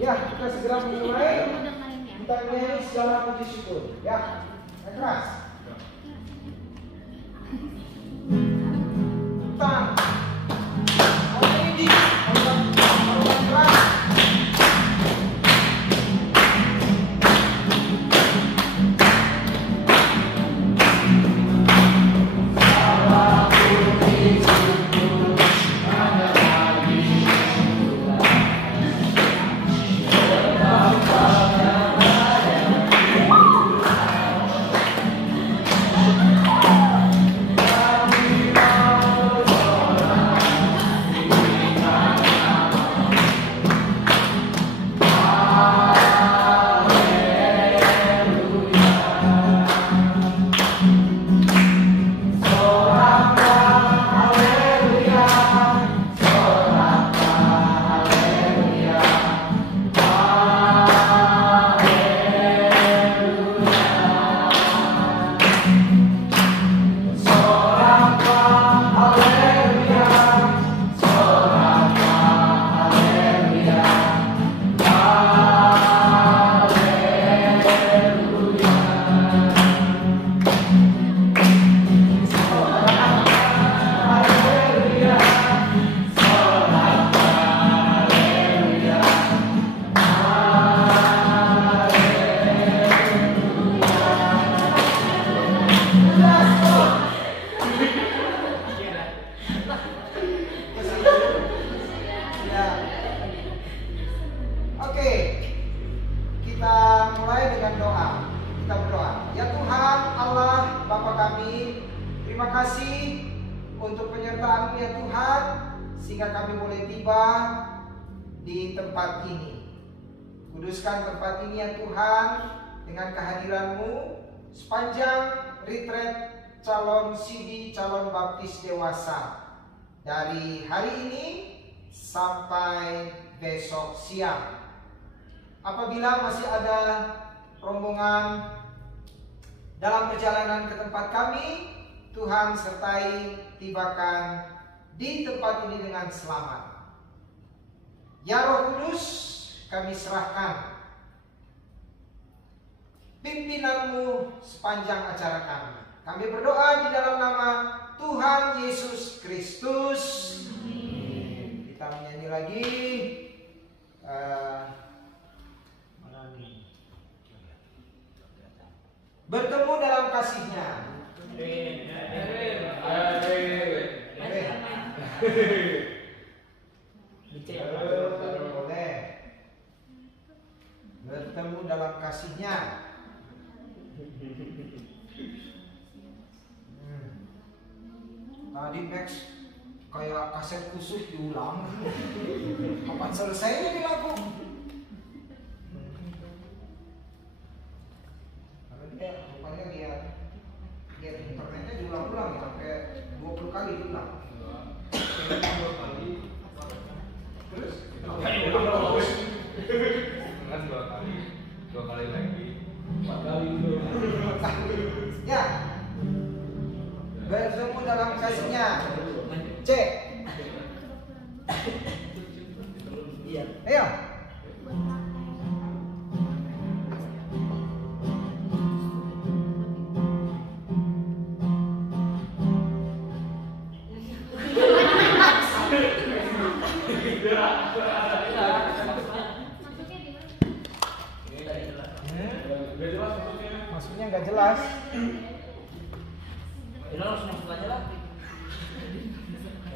Ya, kita segera mulai. Kita nyanyi secara puji syukur. Ya, yang keras. Tang. Ini keras. Kuduskan tempat ini ya Tuhan dengan kehadiran-Mu sepanjang retreat calon CD, calon baptis dewasa dari hari ini sampai besok siang. Apabila masih ada rombongan dalam perjalanan ke tempat kami, Tuhan sertai tibakan di tempat ini dengan selamat. Ya Roh Kudus, kami serahkan pimpinan-Mu sepanjang acara kami. Kami berdoa di dalam nama Tuhan Yesus Kristus. Amin. Kita menyanyi lagi. Bertemu dalam kasih-Nya. Bertemu dalam kasih-Nya. Tadi Max kayak kaset khusus diulang. Kapan selesainya di lagu? Karena dia rupanya lihat internetnya diulang-ulang ya, sampai 20 kali diulang. Terus? Kan dua kali lagi, 4 kali dulu. Ya, bertemu dalam kasih-Nya. Cek. Iya. Ayo. Maksudnya nggak jelas. Ini harus masuk aja lah.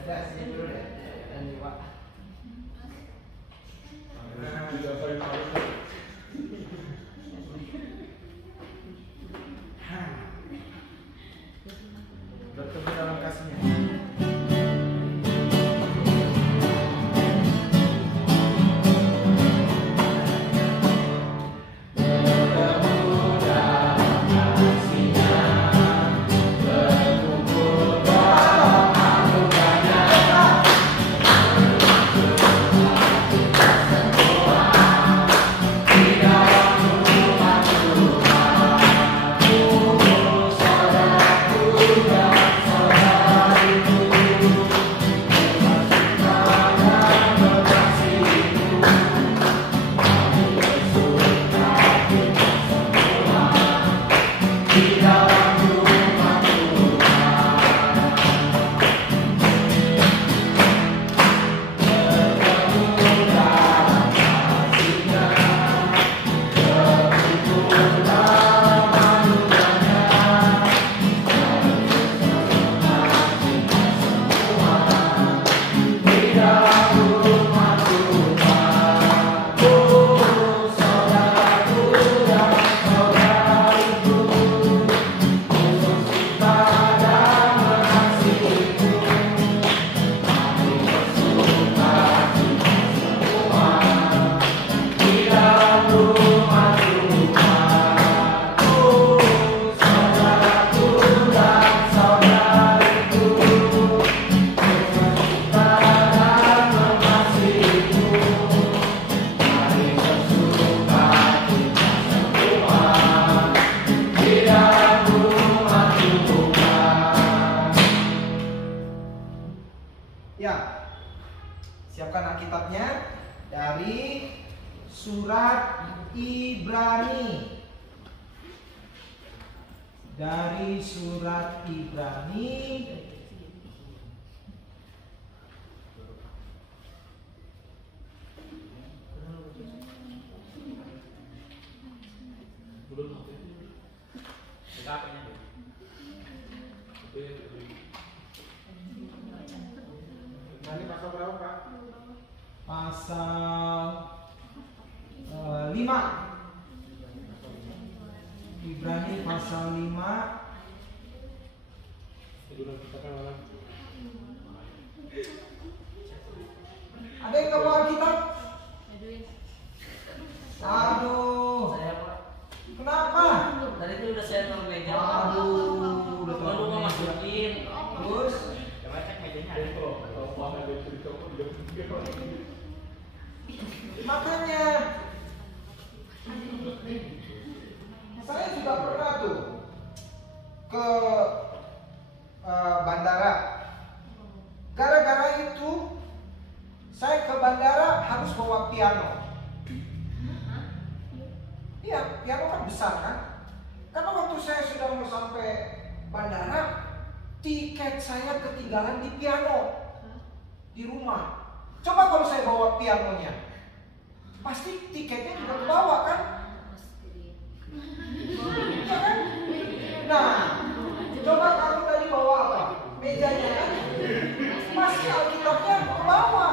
Ya, sini dulu deh. Ini Pak. Bertemu dalam kasih-Nya. Alkitabnya dari surat Ibrani. Dari surat Ibrani pasal berapa, Pak? Pasal 5. Ibrani pasal 5. Ada yang bawa Alkitab? Aduh. Saya, Pak. Kenapa? Tadi itu udah saya taruh meja. Aduh, udah Baru mau masukin. Terus Coba cek mejanya ada. makanya saya juga pernah tuh ke bandara. Gara-gara itu saya ke bandara harus bawa piano. Iya, piano kan besar kan? Karena waktu saya sudah mau sampai bandara, tiket saya ketinggalan di piano di rumah. Coba kalau saya bawa pianonya, pasti tiketnya juga kebawa kan? Iya kan? Nah, coba kamu tadi bawa apa? Mejanya kan? Pasti Alkitabnya kebawa.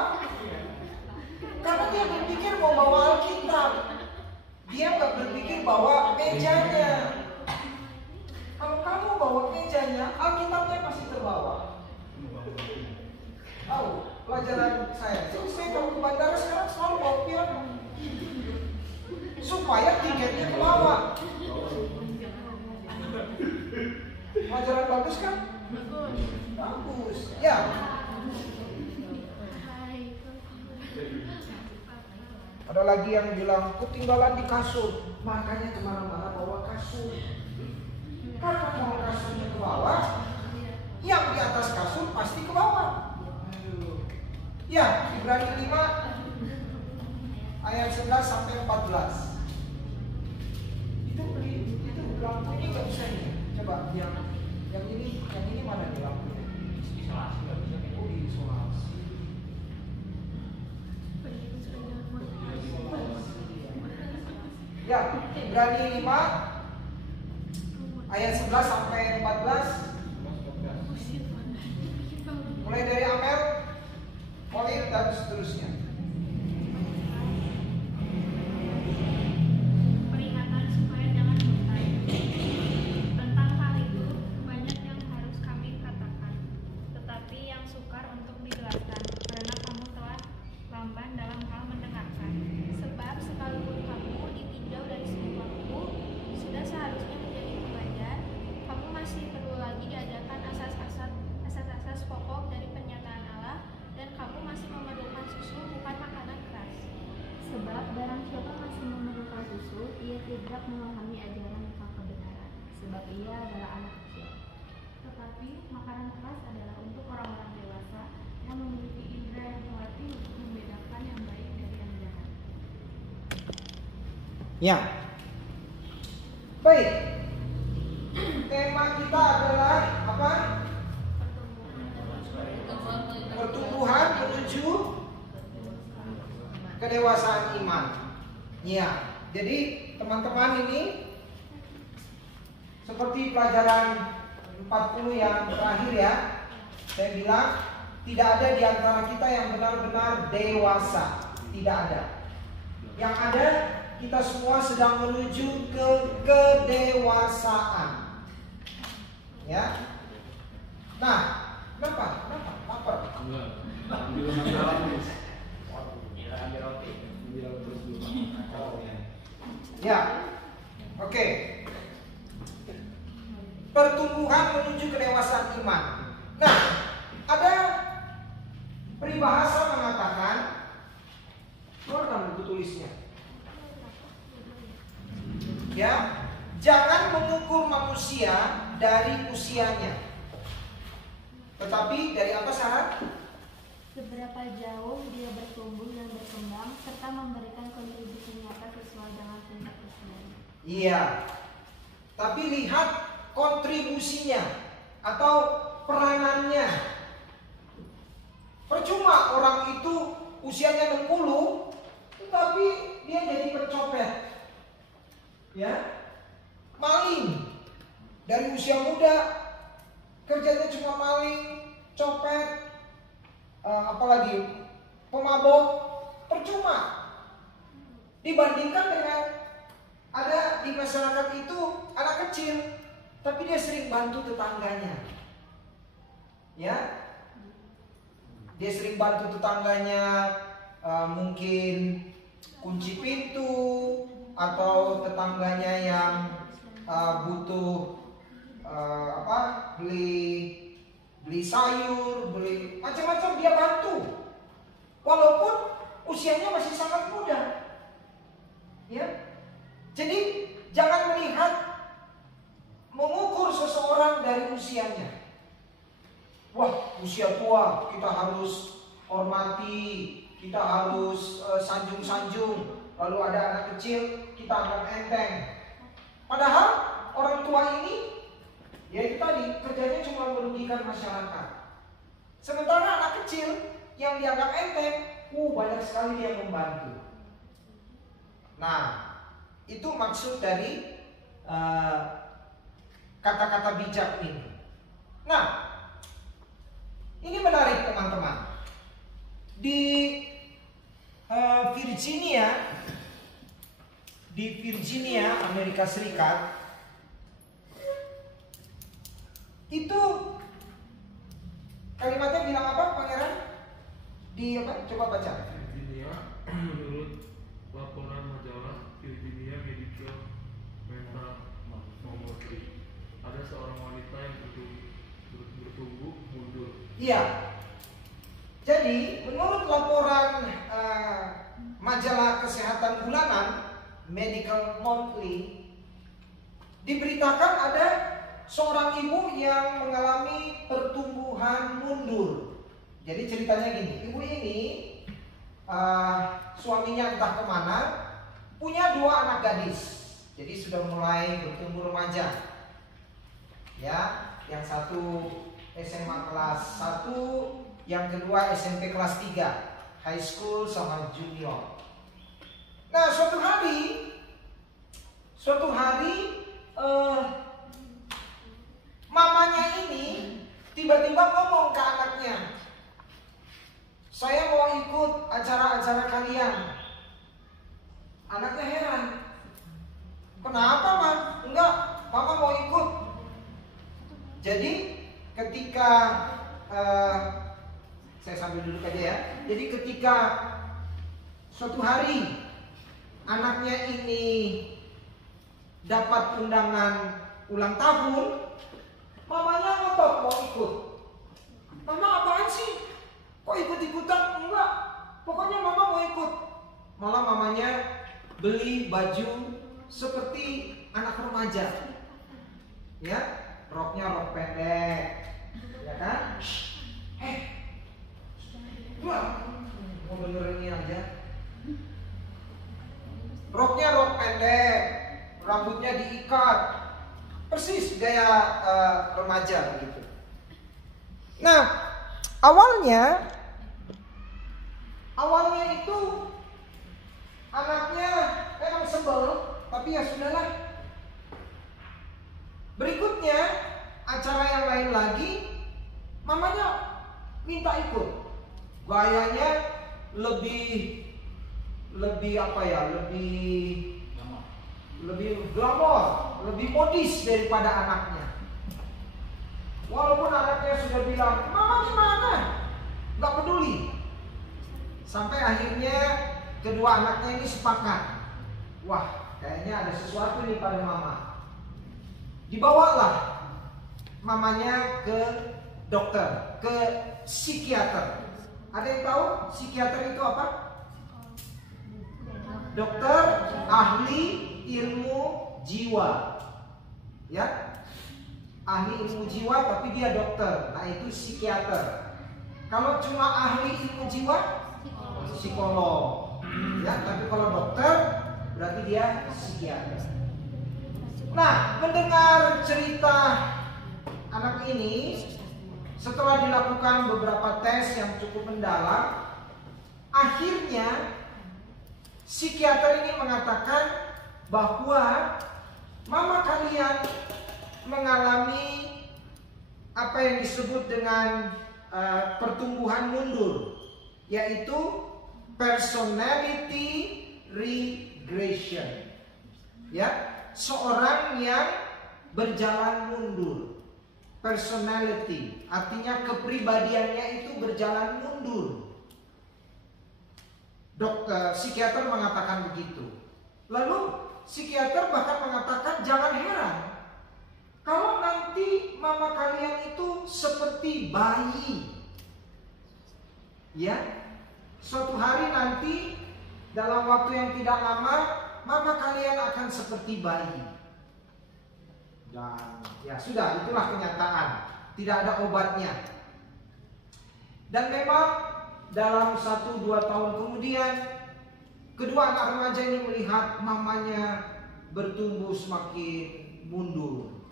Karena dia berpikir mau bawa Alkitab. Dia nggak berpikir bawa mejanya. Kalau kamu bawa mejanya, Alkitabnya pasti terbawa. Tahu pelajaran saya. Jadi saya kalau ke bandara sekarang selalu bawa piano supaya tiketnya kebawa. Pelajaran bagus kan? Bagus. Ya. Ada lagi yang bilang ketinggalan di kasur, makanya kemana-mana bawa kasur. Karena kalau kasurnya ke bawah, yang di atas kasur pasti ke bawah. Ya, Ibrani 5 ayat 11 sampai 14. Itu lampu ini nggak bisa ini. Coba yang ini mana nih lampunya? Isolasi nggak bisa. Oh, diisolasi. Ya, Ibrani 5 ayat 11 sampai 14. Mulai dari Amel, Kolir dan seterusnya. Peringatan supaya jangan murtad. Tentang hal itu banyak yang harus kami katakan, tetapi yang sukar untuk dijelaskan, karena kamu telah lamban dalam hal mendengarkan. Sebab sekalipun kamu ditinjau dari segi waktu, sudah seharusnya menjadi pelajar, kamu masih perlu lagi diajarkan asas-asas pokok dari penyataan Allah, dan kamu masih memerlukan susu, bukan makanan keras. Sebab barang siapa masih memerlukan susu, ia tidak memahami ajaran tentang kebenaran, sebab ia adalah anak kecil. Tetapi makanan keras adalah untuk orang-orang dewasa yang memiliki indera yang terlatih untuk membedakan yang baik dari yang jahat. Ya. Baik. Tema kita adalah apa? Pertumbuhan menuju kedewasaan iman. Ya. Jadi teman-teman ini seperti pelajaran 40 yang terakhir ya. Saya bilang tidak ada di antara kita yang benar-benar dewasa. Tidak ada. Yang ada kita semua sedang menuju ke kedewasaan. Ya. Nah, kenapa? Lapar. Ya. Oke. Pertumbuhan menuju kedewasaan iman. Nah, ada peribahasa mengatakan, keluarkan buku tulisnya. Ya, jangan mengukur manusia dari usianya, tetapi dari apa syarat? seberapa jauh dia bertumbuh dan berkembang, serta memberikan kontribusi nyata sesuai dengan tingkat usianya. Iya. Tapi lihat kontribusinya atau peranannya. Percuma orang itu usianya 60 tetapi dia jadi pencopet. Ya. Maling. Dari usia muda kerjanya cuma maling, copet, apalagi pemabok, percuma. Dibandingkan dengan ada di masyarakat itu anak kecil, tapi dia sering bantu tetangganya. Ya, dia sering bantu tetangganya, mungkin kunci pintu atau tetangganya yang butuh beli sayur, beli macam-macam dia bantu. Walaupun usianya masih sangat muda. Ya. Jadi jangan mengukur seseorang dari usianya. Wah, usia tua kita harus hormati, kita harus sanjung-sanjung. Lalu ada anak kecil kita anggap enteng. Padahal orang tua ini ya itu tadi kerjanya cuma merugikan masyarakat. Sementara anak kecil yang dianggap enteng, banyak sekali dia membantu. Nah, itu maksud dari kata-kata bijak ini. Nah, ini menarik teman-teman. Di Virginia, Amerika Serikat, itu kalimatnya bilang apa, Pangeran? Coba baca. Virginia, menurut laporan majalah Virginia Medical Memory, ada seorang wanita yang bertumbuh mundur. Iya. Jadi menurut laporan majalah kesehatan bulanan Medical Monthly, diberitakan ada seorang ibu yang mengalami pertumbuhan mundur. Jadi ceritanya gini, ibu ini suaminya entah kemana, punya 2 anak gadis. Jadi sudah mulai bertumbuh remaja. Ya, yang satu SMA kelas 1, yang kedua SMP kelas 3, high school sama junior. Nah, suatu hari mamanya ini tiba-tiba ngomong ke anaknya, "Saya mau ikut acara-acara kalian." Anaknya heran. "Kenapa, Ma?" "Enggak, Mama mau ikut." Jadi ketika saya sambil duduk aja ya. Jadi ketika suatu hari anaknya ini dapat undangan ulang tahun, mamanya ngotot mau ikut. "Mama apaan sih? Kok ikut-ikutan?" "Enggak, pokoknya mama mau ikut." Malah mamanya beli baju seperti anak remaja. Ya, roknya rok pendek. Ya kan? Mau benerin ini aja. Roknya rok pendek, rambutnya diikat, persis gaya remaja begitu. Nah, awalnya itu anaknya memang sebel, tapi ya sudahlah. Berikutnya acara yang lain lagi, mamanya minta ikut. Gayanya lebih glamor, lebih modis daripada anaknya. Walaupun anaknya sudah bilang, "Mama gimana?" Gak peduli. Sampai akhirnya kedua anaknya ini sepakat, wah kayaknya ada sesuatu nih pada mama. Dibawalah mamanya ke dokter, ke psikiater. Ada yang tahu psikiater itu apa? Dokter ahli ilmu jiwa. Ya, ahli ilmu jiwa tapi dia dokter. Nah itu psikiater. Kalau cuma ahli ilmu jiwa, psikolog. Ya, tapi kalau dokter berarti dia psikiater. Nah, mendengar cerita anak ini, setelah dilakukan beberapa tes yang cukup mendalam, akhirnya psikiater ini mengatakan bahwa mama kalian mengalami apa yang disebut dengan pertumbuhan mundur, yaitu personality regression. Ya, seorang yang berjalan mundur. Personality artinya kepribadiannya itu berjalan mundur. Psikiater mengatakan begitu. Lalu psikiater bahkan mengatakan jangan heran kalau nanti mama kalian itu seperti bayi. Ya, suatu hari nanti dalam waktu yang tidak lama mama kalian akan seperti bayi. Dan ya sudah, itulah kenyataan. Tidak ada obatnya. Dan memang dalam 1-2 tahun kemudian, kedua anak remaja ini melihat mamanya bertumbuh semakin mundur.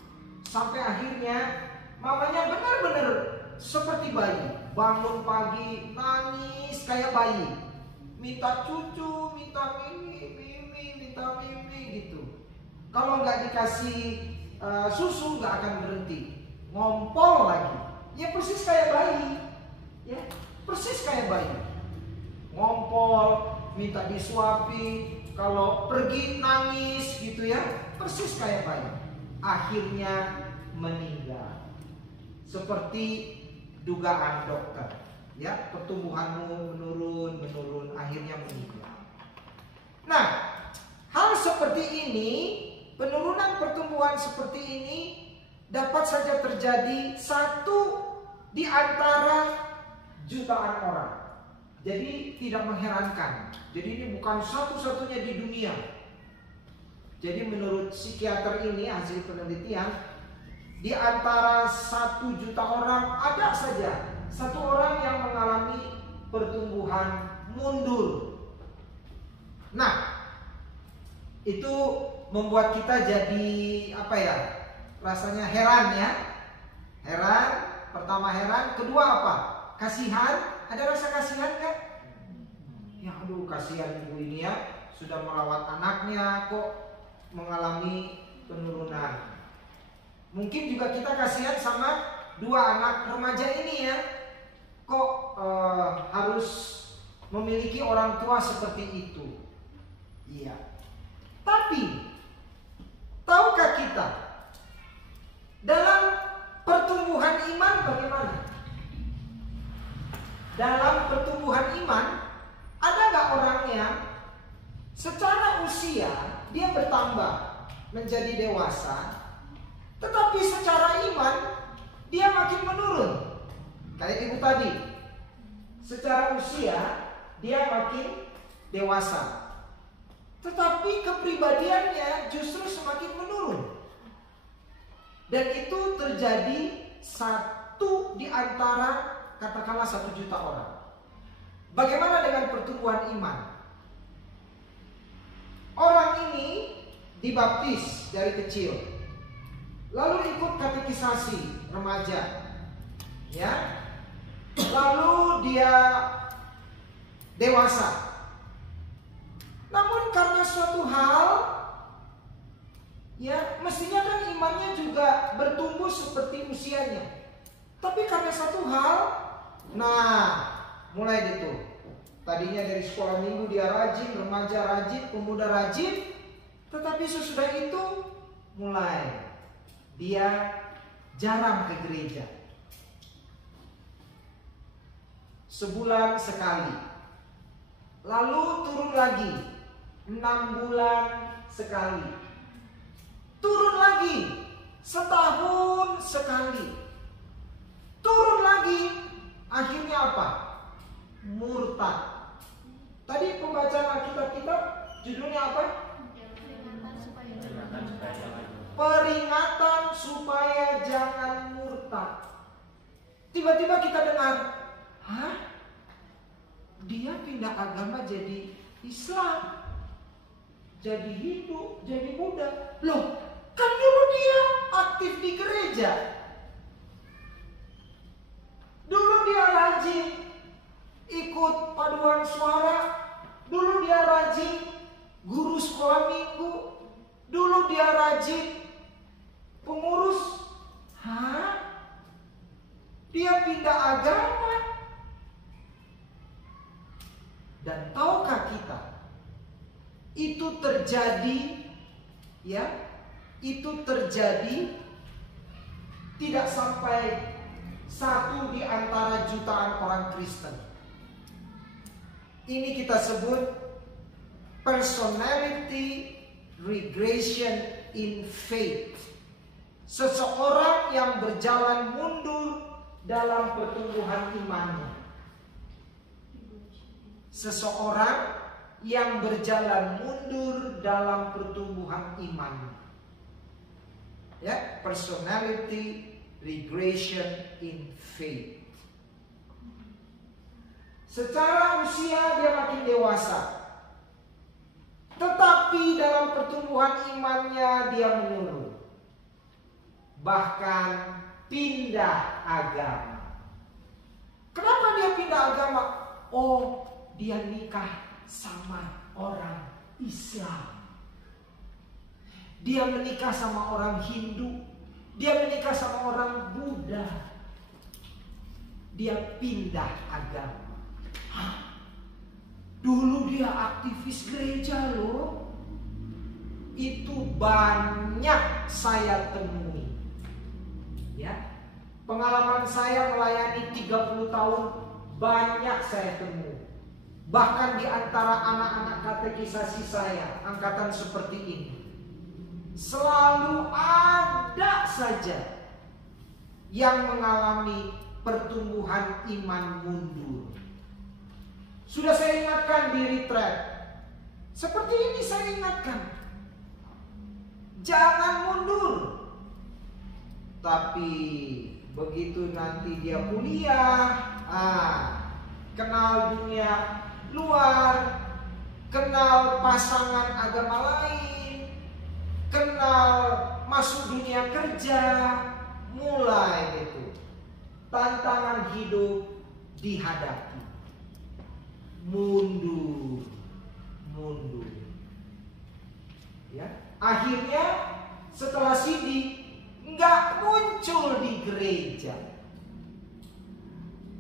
Sampai akhirnya mamanya benar-benar seperti bayi. Bangun pagi nangis kayak bayi, minta cucu, minta mimi, minta mimi gitu. Kalau nggak dikasih susu nggak akan berhenti, ngompol lagi. Ya persis kayak bayi, ya persis kayak bayi. Ngompol, minta disuapi, kalau pergi nangis gitu ya, persis kayak bayi. Akhirnya meninggal. Seperti dugaan dokter, ya pertumbuhanmu menurun, akhirnya meninggal. Nah, hal seperti ini, penurunan pertumbuhan seperti ini dapat saja terjadi 1 di antara jutaan orang. Jadi tidak mengherankan. Jadi ini bukan satu-satunya di dunia. Jadi menurut psikiater ini, hasil penelitian, di antara 1 juta orang ada saja 1 orang yang mengalami pertumbuhan mundur. Nah, itu membuat kita jadi apa ya? Rasanya heran ya. Heran, pertama heran, kedua apa? Kasihan. Ada rasa kasihan kan? Ya aduh, kasihan ibu ini ya, sudah merawat anaknya kok mengalami penurunan. Mungkin juga kita kasihan sama 2 anak remaja ini ya, kok harus memiliki orang tua seperti itu. Iya. Tapi tahukah kita dalam pertumbuhan iman bagaimana? Dalam pertumbuhan iman ada nggak orang yang secara usia dia bertambah menjadi dewasa, tetapi secara iman dia makin menurun? Kayak ibu tadi, secara usia dia makin dewasa, tetapi kepribadiannya justru semakin menurun. Dan itu terjadi 1 di antara katakanlah 1 juta orang. Bagaimana dengan pertumbuhan iman? Orang ini dibaptis dari kecil, lalu ikut katekisasi remaja, ya. Lalu dia dewasa. Namun karena suatu hal, ya mestinya kan imannya juga bertumbuh seperti usianya. Tapi karena satu hal, nah mulai gitu. Tadinya dari sekolah minggu dia rajin, remaja rajin, pemuda rajin, tetapi sesudah itu mulai dia jarang ke gereja. Sebulan sekali. Lalu turun lagi 6 bulan sekali. Turun lagi setahun sekali. Turun lagi. Akhirnya apa? Murtad. Tadi pembacaan Alkitab kita judulnya apa? Peringatan supaya jangan murtad. Tiba-tiba kita dengar Hah? Dia pindah agama jadi Islam, jadi Hindu, jadi Buddha. Loh, kan dulu dia aktif di gereja. Dulu dia rajin ikut paduan suara. Dulu dia rajin guru sekolah minggu. Dulu dia rajin pengurus. Hah? Dia pindah agama. Dan tahukah kita, itu terjadi, ya, itu terjadi tidak sampai 1 di antara jutaan orang Kristen. Ini kita sebut personality regression in faith. Seseorang yang berjalan mundur dalam pertumbuhan imannya. Seseorang yang berjalan mundur dalam pertumbuhan imannya. Ya, personality regression in faith. Secara usia dia makin dewasa, tetapi dalam pertumbuhan imannya dia menurun. Bahkan pindah agama. Kenapa dia pindah agama? Oh, dia nikah sama orang Islam. Dia menikah sama orang Hindu. Dia menikah sama orang Buddha. Dia pindah agama. Hah? Dulu dia aktivis gereja loh. Itu banyak saya temui. Ya. Pengalaman saya melayani 30 tahun, banyak saya temui. Bahkan di antara anak-anak katekisasi saya, angkatan seperti ini, selalu ada saja yang mengalami pertumbuhan iman mundur. Sudah saya ingatkan di retreat, seperti ini saya ingatkan, jangan mundur. Tapi begitu nanti dia kuliah, kenal dunia luar, kenal pasangan agama lain, kenal masuk dunia kerja, mulai itu tantangan hidup dihadapi. Mundur. Ya, akhirnya setelah sidik nggak muncul di gereja,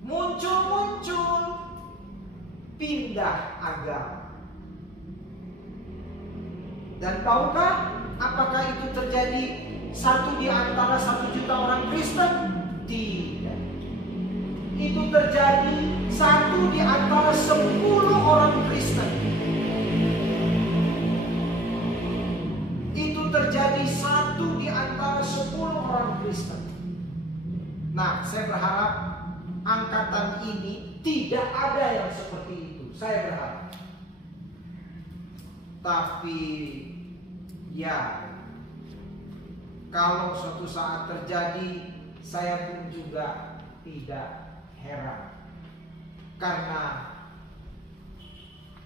muncul pindah agama. Dan tahukah apakah itu terjadi 1 di antara 1 juta orang Kristen? Tidak. Itu terjadi 1 di antara 10 orang Kristen. Itu terjadi 1 di antara 10 orang Kristen. Nah, saya berharap angkatan ini tidak ada yang seperti itu. Saya berharap. Tapi ya, kalau suatu saat terjadi, saya pun juga tidak heran. Karena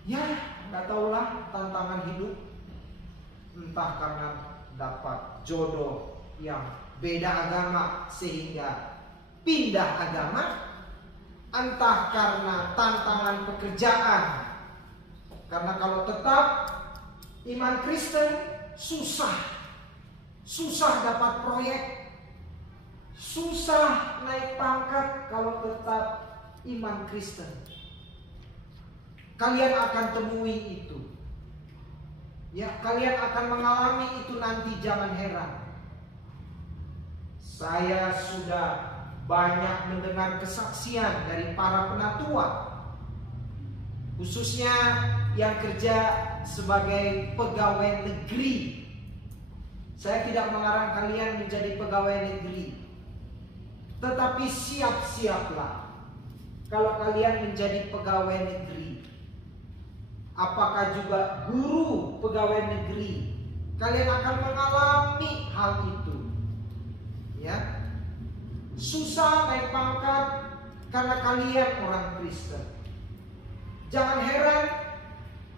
ya, nggak tahulah tantangan hidup. Entah karena dapat jodoh yang beda agama sehingga pindah agama, entah karena tantangan pekerjaan. Karena kalau tetap iman Kristen susah dapat proyek, susah naik pangkat kalau tetap iman Kristen. Kalian akan temui itu. Ya, kalian akan mengalami itu nanti, jangan heran. Saya sudah banyak mendengar kesaksian dari para penatua, khususnya yang kerja sebagai pegawai negeri. Saya tidak melarang kalian menjadi pegawai negeri, tetapi siap-siaplah kalau kalian menjadi pegawai negeri. Apakah juga guru pegawai negeri, kalian akan mengalami hal itu. Ya, susah naik pangkat karena kalian orang Kristen. Jangan heran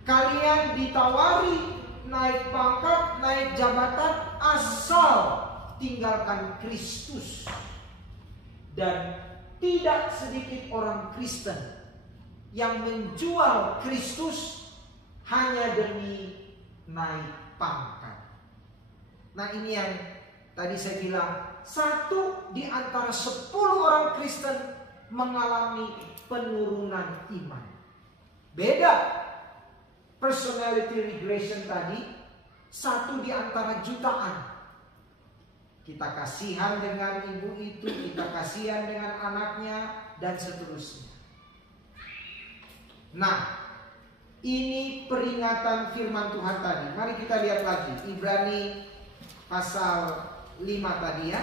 kalian ditawari naik pangkat, naik jabatan asal tinggalkan Kristus. Dan tidak sedikit orang Kristen yang menjual Kristus hanya demi naik pangkat. Nah, ini yang tadi saya bilang, 1 di antara 10 orang Kristen mengalami penurunan iman. Beda personality regression tadi, 1 di antara jutaan. Kita kasihan dengan ibu itu, kita kasihan dengan anaknya, dan seterusnya. Nah, ini peringatan firman Tuhan tadi. Mari kita lihat lagi Ibrani pasal 5 tadi ya.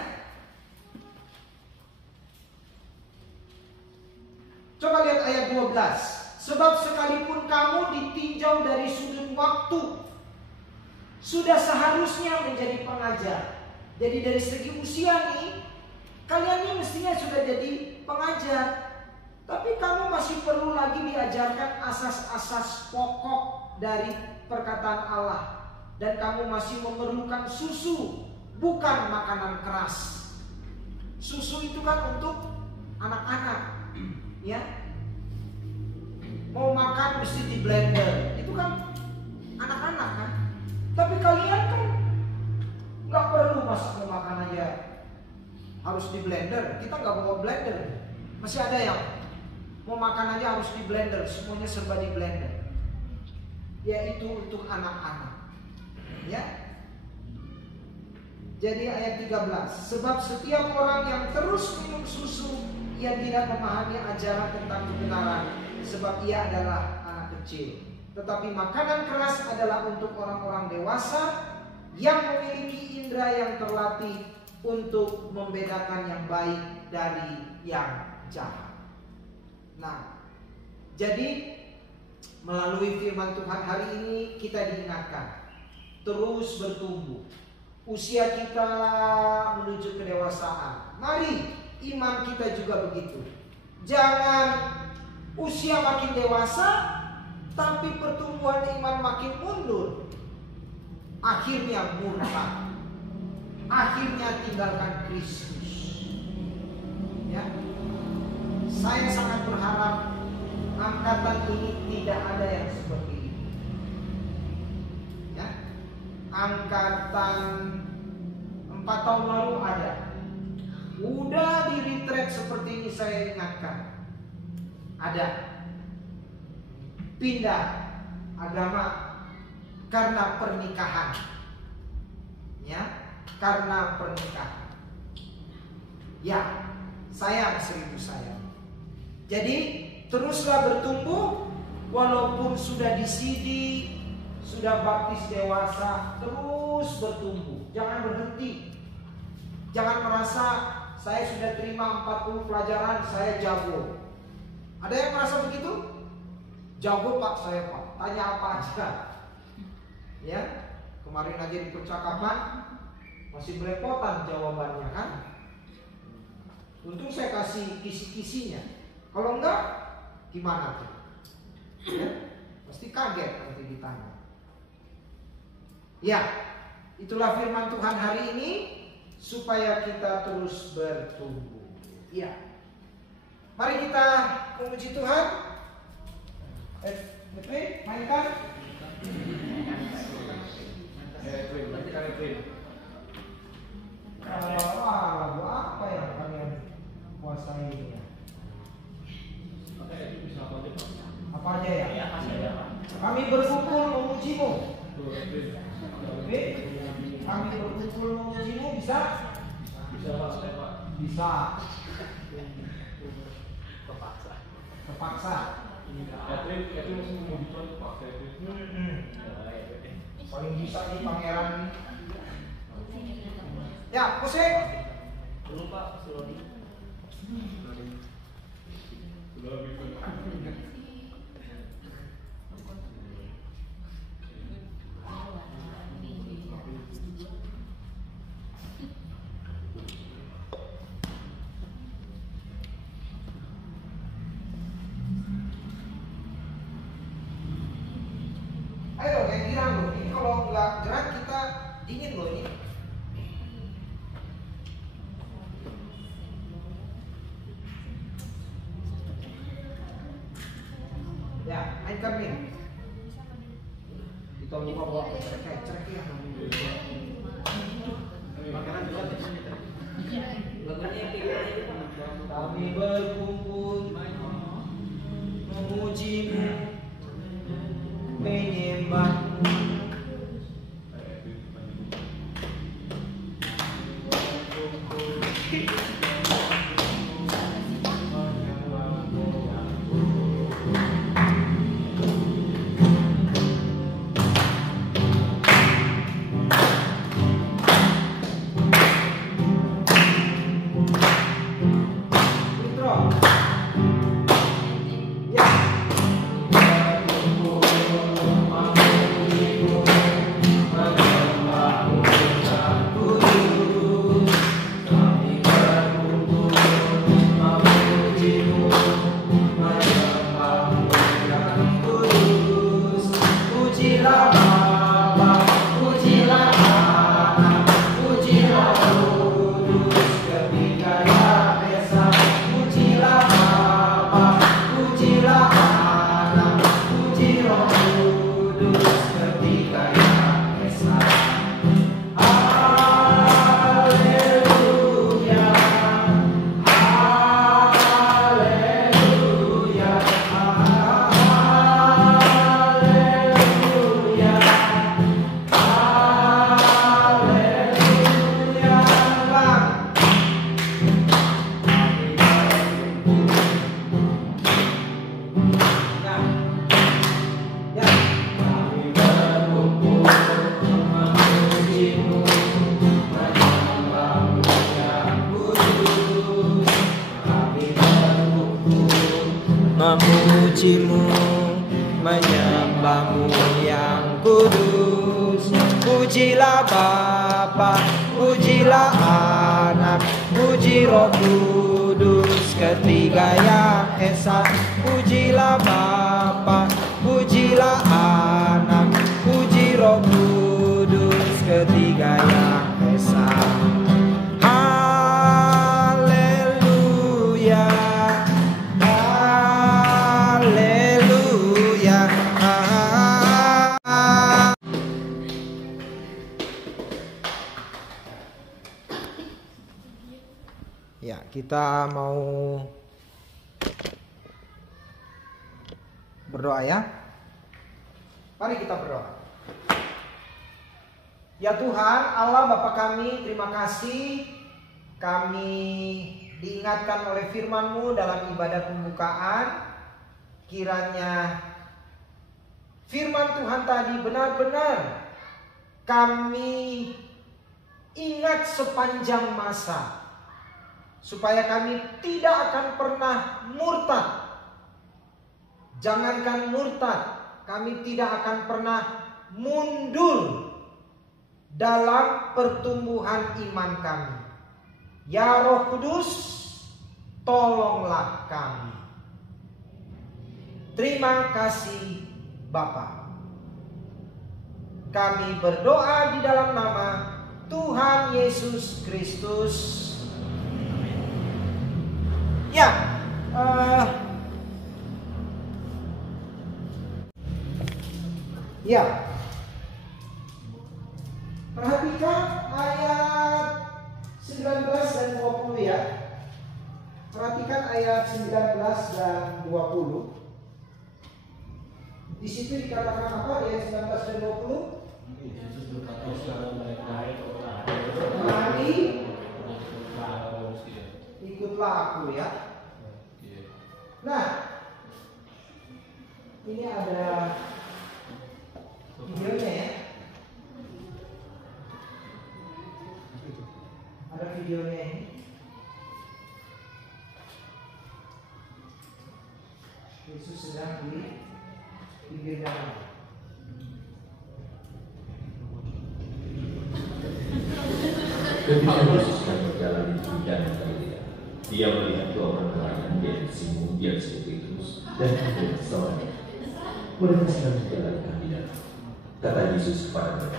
Coba lihat ayat 12. Sebab sekalipun kamu ditinjau dari sudut waktu, sudah seharusnya menjadi pengajar. Jadi dari segi usia nih, kalian ini mestinya sudah jadi pengajar. Tapi kamu masih perlu lagi diajarkan asas-asas pokok dari perkataan Allah. Dan kamu masih memerlukan susu, bukan makanan keras. Susu itu kan untuk anak-anak, ya. Mau makan mesti di blender, itu kan anak-anak kan. Tapi kalian kan nggak perlu mau makan aja harus di blender. Kita nggak bawa blender. Masih ada yang mau makan aja harus di blender, semuanya serba di blender. Yaitu untuk anak-anak. Ya. Jadi ayat 13, sebab setiap orang yang terus minum susu, ia tidak memahami ajaran tentang kebenaran, sebab ia adalah anak kecil. Tetapi makanan keras adalah untuk orang-orang dewasa yang memiliki indera yang terlatih untuk membedakan yang baik dari yang jahat. Nah, jadi melalui firman Tuhan hari ini kita diingatkan terus bertumbuh. Usia kita menuju kedewasaan. Mari iman kita juga begitu. Jangan usia makin dewasa tapi pertumbuhan iman makin mundur. Akhirnya murtad. Akhirnya tinggalkan Kristus. Ya. Saya sangat berharap angkatan ini tidak ada yang seperti ini. Ya. Angkatan 4 tahun lalu ada. Udah di retreat seperti ini saya ingatkan. Ada. Pindah agama karena pernikahan. Ya, karena pernikahan. Ya, sayang 1000 sayang. Jadi teruslah bertumbuh walaupun sudah di CD, sudah baptis dewasa, terus bertumbuh. Jangan berhenti. Jangan merasa saya sudah terima 40 pelajaran, saya jago. Ada yang merasa begitu? Jago Pak, saya Pak. Tanya apa aja. Ya, kemarin aja di percakapan masih belepotan jawabannya kan? Untung saya kasih kisi-kisinya. Kalau enggak, gimana tuh? Ya, pasti kaget nanti ditanya. Ya, itulah firman Tuhan hari ini supaya kita terus bertumbuh. Ya, mari kita memuji Tuhan. Mainkan. Lagu apa yang kalian kuasai? Apa aja ya? Kami berkumpul memujimu. Kami berkumpul memujimu, bisa? Bisa. Terpaksa. Paling bisa nih pangeran. Ya, musik. Belum Pak, Suloni. Ayo dong, yang girang loh. Ini kalau nggak gerak kita dingin loh ini. Ya, mainkan nih. Kita lupa bawa cerek ya. Makanan juga Kami berkumpul memujimu, menyembahmu. Memujimu, menyembahmu yang kudus. Pujilah Bapa, pujilah Anak, puji Roh Kudus, ketiga yang esa. Pujilah Bapa, pujilah Anak, puji Roh Kudus, ketiga yang esa. Haleluya. Ya, kita mau berdoa ya. Mari kita berdoa. Ya Tuhan, Allah Bapa kami, terima kasih kami diingatkan oleh firman-Mu dalam ibadah pembukaan. Kiranya firman Tuhan tadi benar-benar kami ingat sepanjang masa, supaya kami tidak akan pernah murtad. Jangankan murtad, kami tidak akan pernah mundur dalam pertumbuhan iman kami. Ya Roh Kudus, tolonglah kami. Terima kasih Bapa. Kami berdoa di dalam nama Tuhan Yesus Kristus. Ya, perhatikan ayat 19 dan 20 ya. Perhatikan ayat 19 dan 20. Di situ dikatakan apa di ayat 19 dan 20? Mari ikutlah aku ya. Nah, ini ada videonya ya. Ada videonya ini. Yesus sedang di pinggir danau. Ketika Yesus sedang berjalan di danau Galilea, dia melihat dua orang nelayan, yaitu Simon yang disebut Petrus dan Andreas saudaranya. Mereka sedang berjalan di danau. Kata Yesus kepada mereka,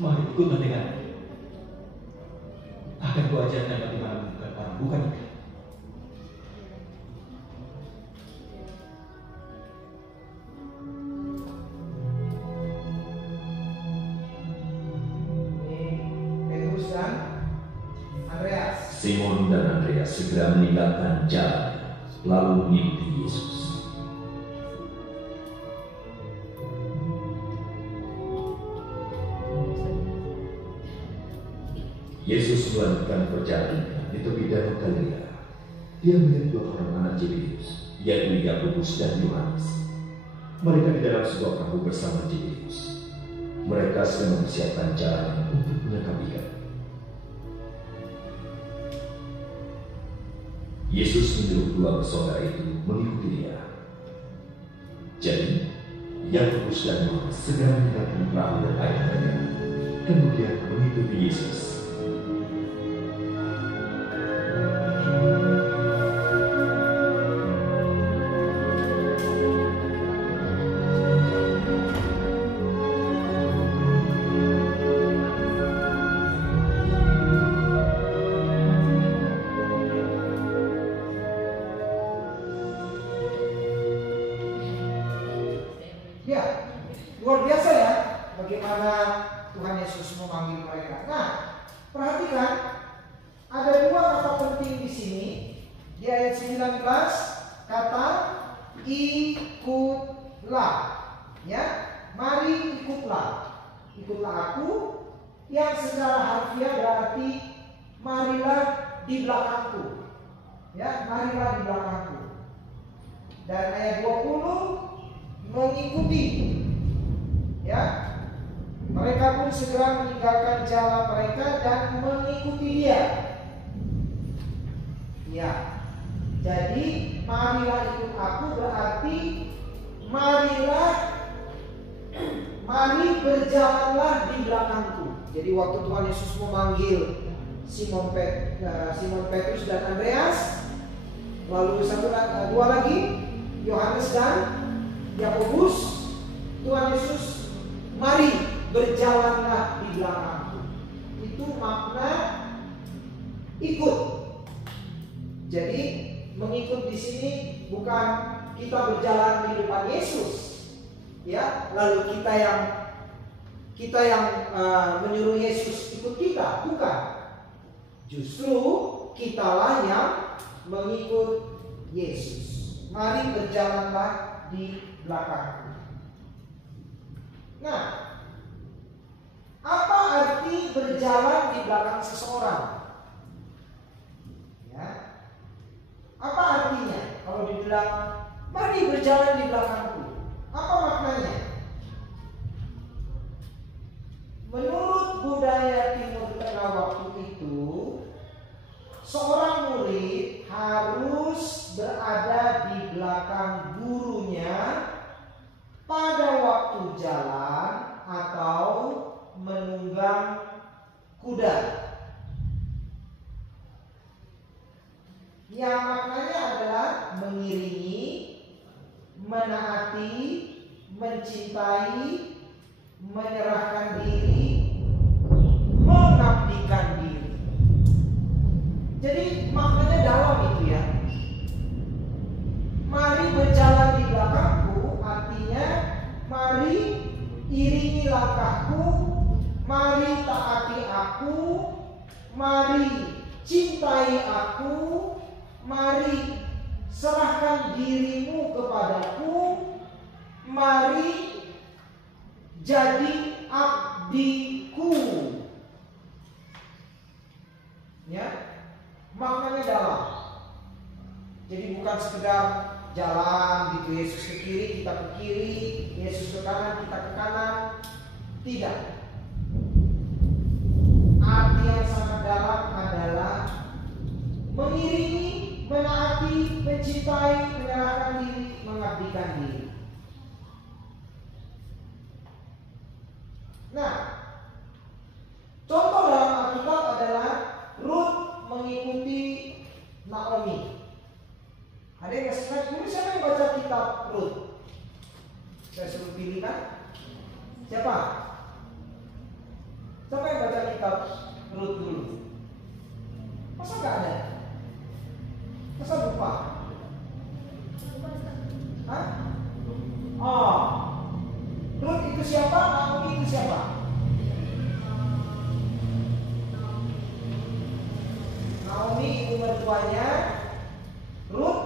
mari ikutlah denganku. Akan kuajarkan bagaimana membuka barang bukan itu. Petrus dan Andreas. Simon dan Andreas segera meninggalkan jalan, lalu mengikuti Yesus. Yesus melanjutkan perjalanan di tepi danau Galilea. Dia melihat dua orang anak Zebedeus, yaitu Yakobus dan Yohanes. Mereka di dalam sebuah perahu bersama Zebedeus. Mereka sedang mempersiapkan jalan untuk menangkap ikan. Yesus menyuruh dua bersaudara itu mengikuti dia. Jadi, Yakobus dan Yohanes segera meninggalkan perahu dan ayah mereka, kemudian mengikuti Yesus. Ya, luar biasa ya bagaimana Tuhan Yesus memanggil mereka. Nah, perhatikan ada dua kata penting di sini. Di ayat 19 kata ikutlah. Ya, mari ikutlah. Ikutlah aku, yang secara harfiah berarti marilah di belakangku. Ya, marilah di belakangku. Dan ayat 20 mengikuti, ya, mereka pun segera meninggalkan jalan mereka dan mengikuti dia. Ya, jadi marilah ikut aku berarti mari berjalanlah di belakangku. Jadi waktu Tuhan Yesus memanggil Simon Petrus dan Andreas, lalu dua lagi Yohanes dan Yakobus, Tuhan Yesus, mari berjalanlah di belakangku. Itu makna ikut. Jadi mengikut di sini bukan kita berjalan di depan Yesus, ya. Lalu kita yang menyuruh Yesus ikut kita, bukan. Justru kitalah yang mengikut Yesus. Mari berjalanlah di belakangku. Nah, apa arti berjalan di belakang seseorang? Ya, apa artinya kalau dibilang mari berjalan di belakangku? Apa maknanya? Menurut budaya Timur Tengah waktu itu, seorang murid harus berada di belakang gurunya pada waktu jalan atau menunggang kuda. Yang maknanya adalah mengiringi, menaati, mencintai, menyerahkan diri, mengabdikan diri. Jadi maknanya dalam itu ya. Mari berjalan di belakangku artinya mari iringi langkahku, mari taati aku, mari cintai aku, mari serahkan dirimu kepadaku, mari jadi abdiku. Ya, maknanya dalam. Jadi bukan sekedar jalan gitu, Yesus ke kiri, kita ke kiri, Yesus ke kanan, kita ke kanan. Tidak. Arti yang sangat dalam adalah mengiringi, menaati, mencintai, menyerahkan diri, mengabdikan diri. Nah, contoh dalam Alkitab adalah Rut mengikuti Naomi. Ada yang ngasih lihat dulu, siapa yang baca kitab Rut? Saya suruh pilih kan? Siapa? Siapa yang baca kitab Rut dulu? Masa nggak ada? Masa lupa? Hah? Oh, Rut itu siapa? Naomi itu siapa? Naomi ibu mertuanya, Rut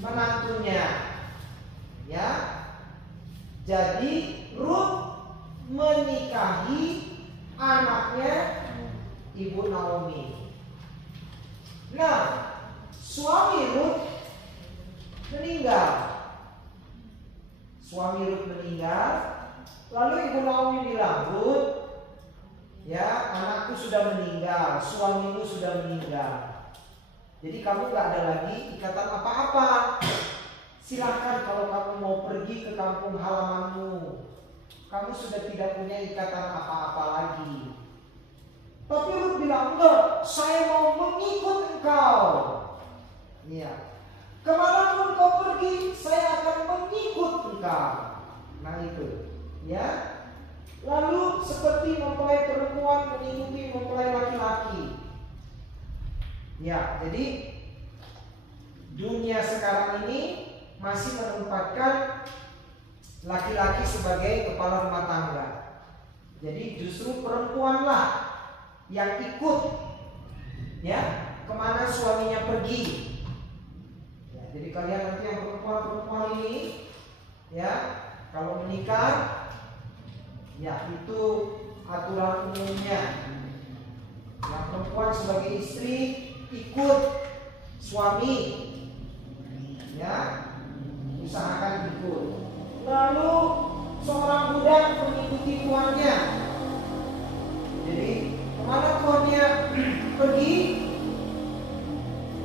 menantunya. Ya. Jadi Rut menikahi anaknya ibu Naomi. Nah, suami Rut meninggal. Suami Rut meninggal. Lalu ibu Naomi bilang, Rut, ya, anakku sudah meninggal, suamimu sudah meninggal. Jadi kamu gak ada lagi ikatan apa-apa. Silahkan kalau kamu mau pergi ke kampung halamanmu. Kamu sudah tidak punya ikatan apa-apa lagi. Tapi Rut bilang, enggak, saya mau mengikut engkau. Iya. Kemanapun kau pergi, saya akan mengikut engkau. Nah itu, ya. Lalu seperti mempelai perempuan mengikuti mempelai laki-laki. Ya, jadi dunia sekarang ini masih menempatkan laki-laki sebagai kepala rumah tangga. Jadi justru perempuanlah yang ikut, ya, kemana suaminya pergi. Ya, jadi kalian nanti yang perempuan-perempuan ini, ya, kalau menikah, ya itu aturan umumnya. Yang perempuan sebagai istri ikut suami, ya, usahakan ikut. Lalu seorang budak mengikuti tuannya. Jadi kemana tuannya pergi,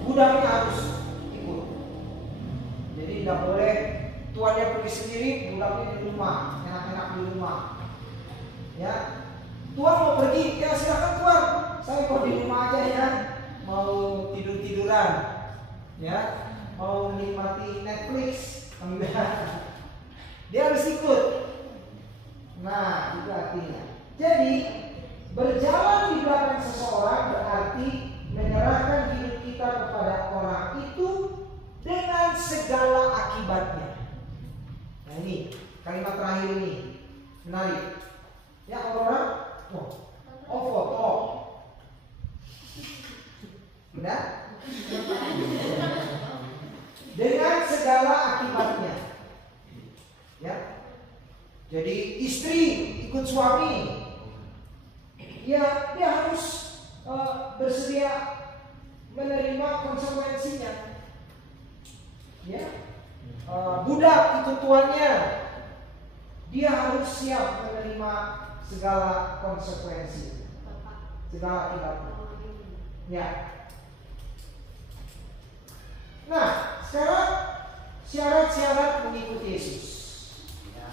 budaknya harus ikut. Jadi tidak boleh tuannya pergi sendiri, budaknya di rumah, enak-enak di rumah. Ya, tuan mau pergi, ya silakan tuan, saya mau di rumah aja ya, mau tidur-tiduran, ya, mau menikmati Netflix, enggak. Dia harus ikut. Nah, itu artinya. Jadi berjalan di belakang seseorang berarti menyerahkan hidup kita kepada orang itu dengan segala akibatnya. Nah ini kalimat terakhir ini menarik. Ya orang, foto. Udah? Dengan segala akibatnya. Ya. Jadi istri ikut suami. Ya, dia harus bersedia menerima konsekuensinya. Ya. Budak ikut tuannya. Dia harus siap menerima segala konsekuensi, segala akibatnya. Ya. Nah, sekarang syarat-syarat mengikuti Yesus. Ya.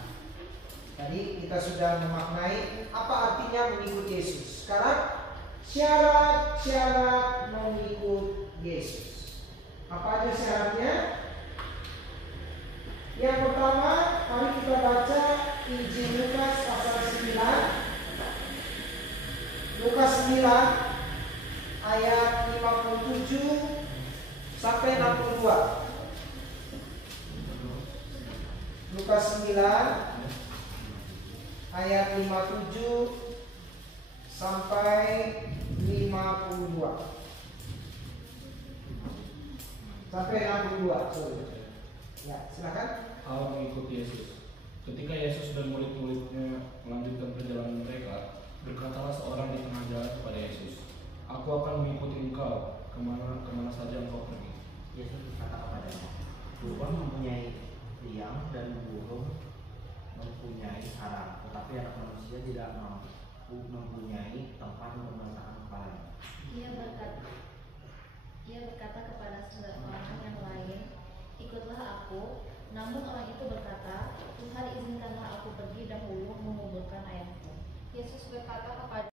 Tadi kita sudah memaknai apa artinya mengikuti Yesus. Sekarang syarat-syarat mengikut Yesus. Apa aja syaratnya? Yang pertama, mari kita baca Injil Lukas pasal 9. Lukas 9 ayat 57 sampai 62. Lukas 9 ayat 57 sampai 52. Sampai 62, sorry. Ya, silakan. Allah mengikuti Yesus. Ketika Yesus dan murid-muridnya melanjutkan perjalanan mereka, berkatalah seorang di tengah jalan kepada Yesus, "Aku akan mengikuti engkau kemana saja engkau pergi." Yesus berkata kepadanya, "Burung mempunyai liang dan burung mempunyai sarang, tetapi anak manusia tidak mampu mempunyai tempat